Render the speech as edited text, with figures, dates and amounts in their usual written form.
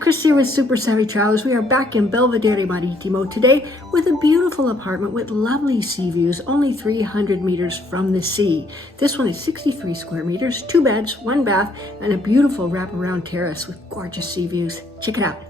Chris here with Super Savvy Travelers. We are back in Belvedere Marittimo today with a beautiful apartment with lovely sea views, only 300 meters from the sea. This one is 63 square meters, 2 beds, 1 bath, and a beautiful wraparound terrace with gorgeous sea views. Check it out.